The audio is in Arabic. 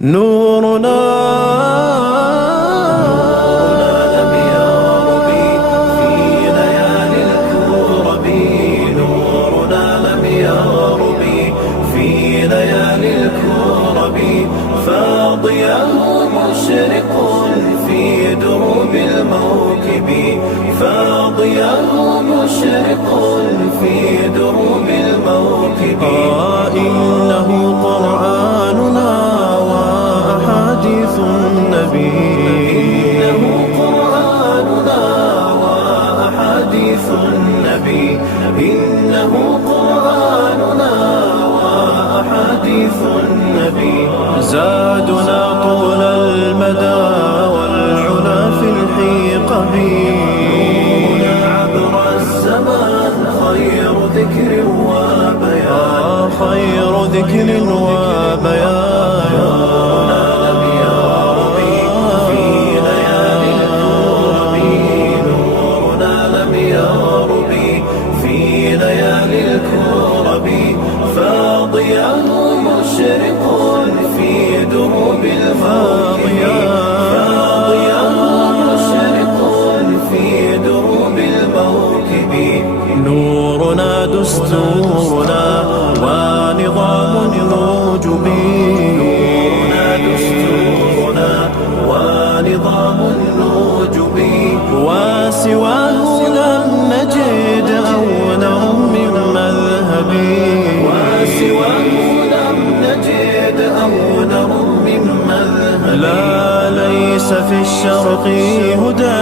نورنا لم يغرب في ليالي الكرب، نورنا لم يغرب في ليالي الكرب، فاضياه مشرق في دروب الموكب، فاضياه مشرق في دروب الموكب. إنه قرآننا وأحاديث النبي، إنه قرآننا وأحاديث النبي، إنه قرآننا وأحاديث النبي. زادنا طول المدى والعلا في الحقب، نورنا عبر الزمان خير ذكر وبيان، خير ذكر وبيان. نورنا لم يغرب في ليالي الكرب، نورنا لم يغرب في ليالي الكرب، فاضياه مشرق في دروب الموكب، فاضياه مشرق في دروب الموكب. نورنا دستورنا ونظام الوجب، نورنا دستورنا ونظام الوجب، وسواه لم نجد أولا من مذهب، وسواه لم نجد أولا من مذهب. لا ليس في الشرق هدى